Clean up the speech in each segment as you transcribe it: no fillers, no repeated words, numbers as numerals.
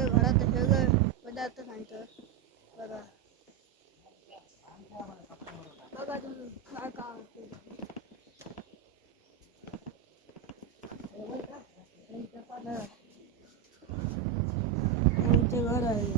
सगळं घरात सगळं पदार्थ सांगतं बघा बघा तुम्ही काय काय असते आमचं घर आहे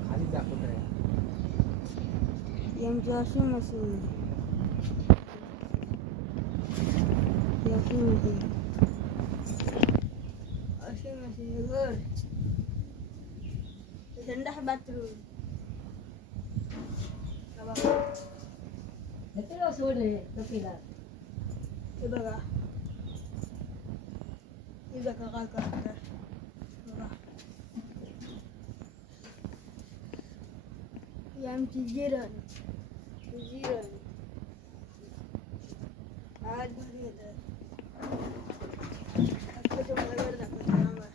खाली दाखवत आहे आमची वॉशिंग मशीन वॉशिंग मशीन घर संडास बाथरूम सोड रे कपिला हे बघा हे बघा काय करतात बघा ही आमची जिरण आज घरी येतात तुम्हाला घर दाखवतो आम्हाला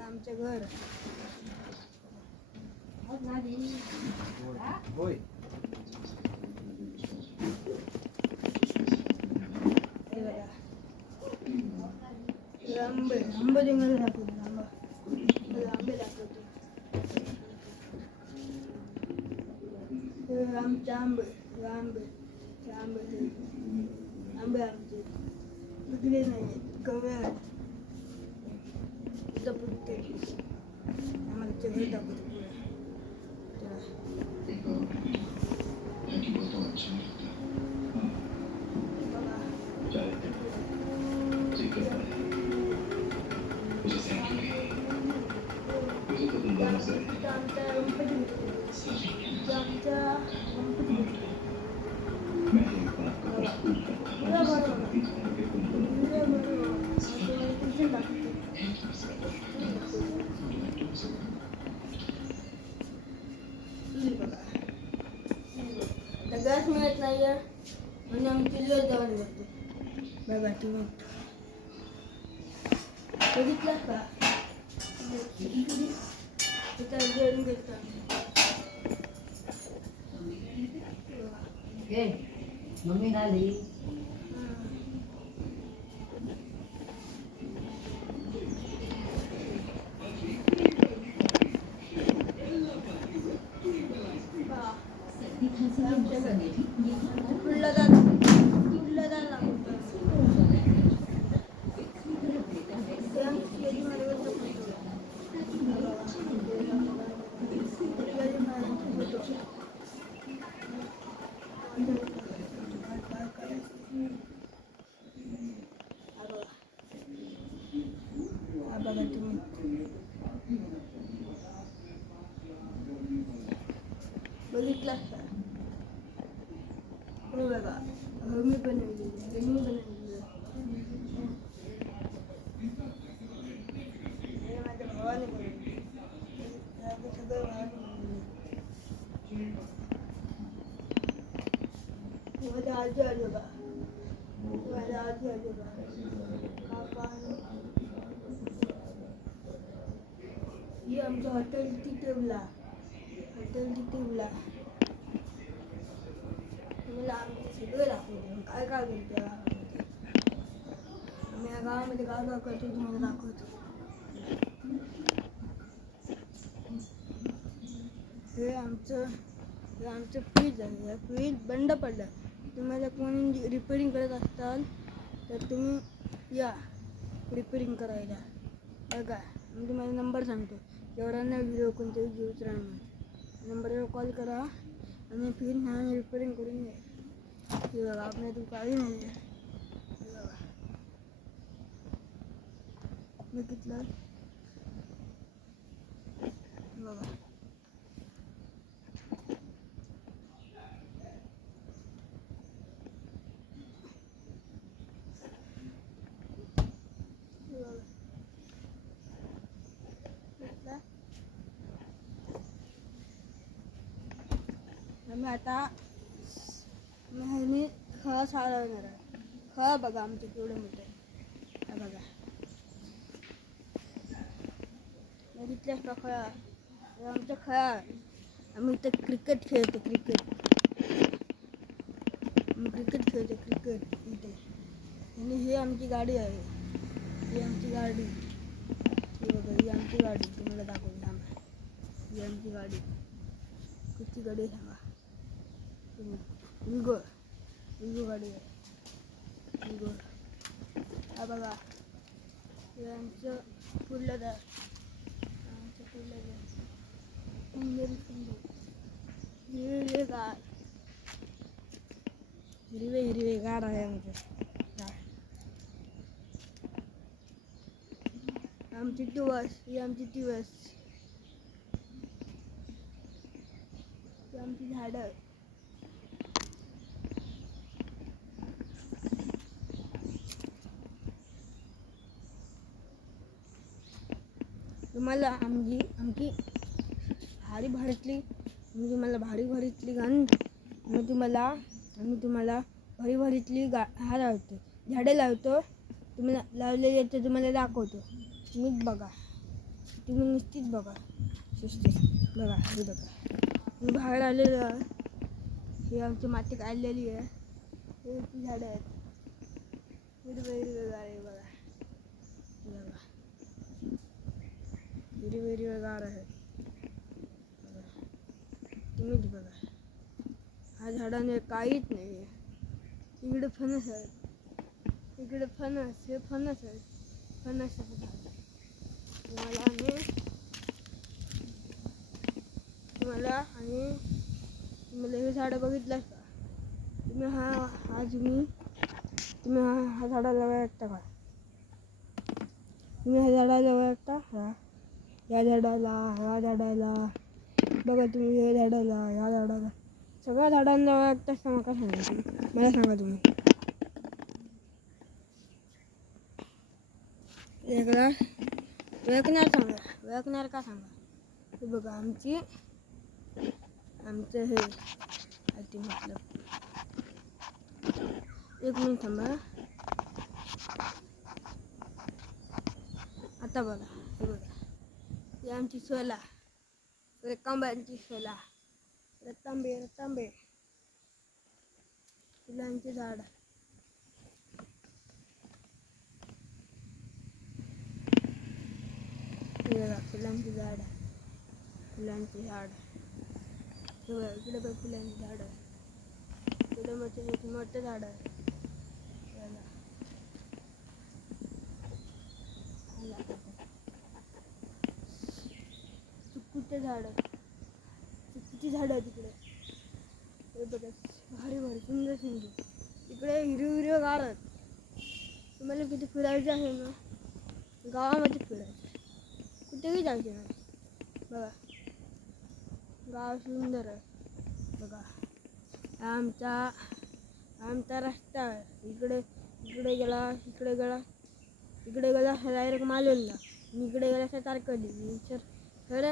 आमचं घर होय आंबे जंगल दाखवतो आंबे दाखवतो आमचे आंबे आमचे विकले नाही गव्या पुढते आम्हाला ते घर दाखवतो गॅस मिळत नाही म्हणजे आम्ही चुलीवर जेवण करतो बघा तुम्ही बघितलं का जेवण करतो मम्मी आली बघितला हो बघा मी बनवलेली माझ्या भावाने बनवली सगळं माझ्या आजी आजोबा काका ही आमचं हॉटेल तिथेवला मला आमचं सगळं दाखवतो काय काय बोलतो आम्ही या गावामध्ये काय काय करतो तुम्हाला दाखवतो हे आमचं फ्रीज आहे फ्रीज बंद पडलं तुम्हाला कोणी रिपेअरिंग करत असताल तर तुम्ही या रिपेअरिंग करायला बघा मी तुम्हाला नंबर सांगतो एवढ्यांना व्हिडिओ कोणत्याही घेऊच राहणार नंबरवर कॉल करा आणि फ्रीज नाही रिपेअरिंग करून घ्या हे बघा आपल्या काही नाही आहे बघितलं बघा आम्ही आता खळा सारवणार आहे खळा बघा आमचं केवढं मोठं आहे हा बघा बघितल्यास का खळा हे आमचा खळा आम्ही इथं क्रिकेट खेळतो क्रिकेट इथे आणि हे आमची गाडी आहे ही आमची गाडी ही बघा ही आमची गाडी तुम्हाला दाखवून थांबा ही आमची गाडी कुठची गाडी आहे सांगा विगो गाडी आहे विगो हा बघा हे आमचं पुढलं दार आमचं पुढलं दार सुंदर हिरवेगार हिरवेगार आहे आमचं दार आमची दिवस ही आमची दिवस ही आमची झाडं तुम्हाला आमची भारी भारीतली गाणं आम्ही तुम्हाला भारी भारीतली लावतो झाडे लावतो तुम्हाला लावलेली ते तुम्हाला दाखवतो तुम्हीच बघा तुम्ही नुसतीच बघा बघा हे बघा मी बाहेर आलेलं आहे हे आमची माती काढलेली आहे हे ती झाडं आहेत हिरवेगार आहे बघा हिरवेगार आहे तुम्हीच बघा ह्या झाडाने काहीच नाही आहे इकडे फणस आहेत इकडे फणस हे फणस आहेत फणसाचं झाड तुम्हाला हे झाडं बघितलं का तुम्ही हा झाडाला ओळखता का तुम्ही ह्या झाडाला ओळखता ह्या झाडाला बघा तुम्ही ह्या झाडाला सगळ्या झाडांना ओळखता सांगा का सांगा मला सांगा तुम्ही वेगळा ओळखणार का सांगा हे बघा आमचं हे ते म्हटलं एक मिनिट थांबा आता बघा हे बघा ही आमची सोला रतांब्यांची सोला रतांबे फुलांचे झाड हे बघा फुलांचे झाड हे बघा इकडे बघ फुलांची झाड इकडे मोठे झाड आहे चिक्कूचे झाड आहे तिकडे हे बघा भारी सुंदर तिकडे हिरवेगार आहेत तुम्हाला किती फिरायचं आहे ना गावामध्ये फिरायचं कुठेही जायचं नाही बघा गाव सुंदर आहे बघा आमचा रस्ता आहे इकडे गेला डायरेक्ट मालवणला आणि इकडे गेला तारकली सर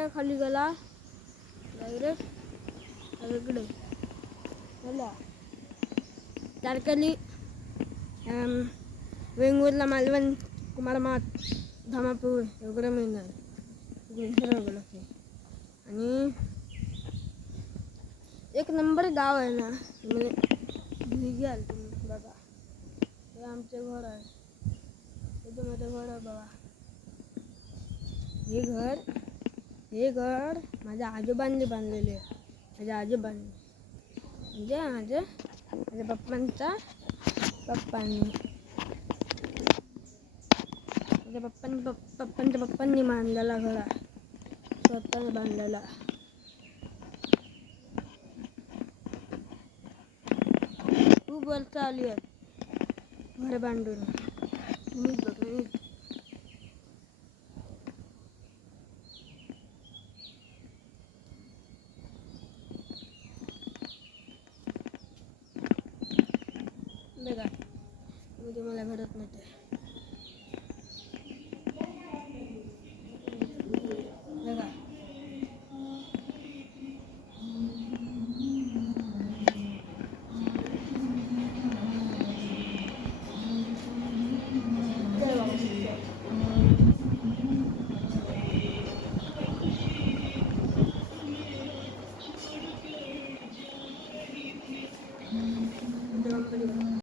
खाली गेला डायरेक्ट इकडे गेला तारकली वेंगुर्ला मालवण कुमारमात धामापूर वगैरे मिळणार इकडे सर्व गेलं आणि एक नंबर गाव आहे ना म्हणजे घ्याल तुम्ही बघा हे आमचं घर आहे हे माझं घर आहे बघा हे घर माझ्या आजोबांनी बांधलेले आहे माझ्या आजोबांनी म्हणजे माझ्या पप्पांनी माझ्या पप्पांनी बांधलेला घर आहे स्वतःने बांधलेला खूप वर्ष आली आहेत घर बांधून मीच बघ बघा मी तुम्हाला घरात नेते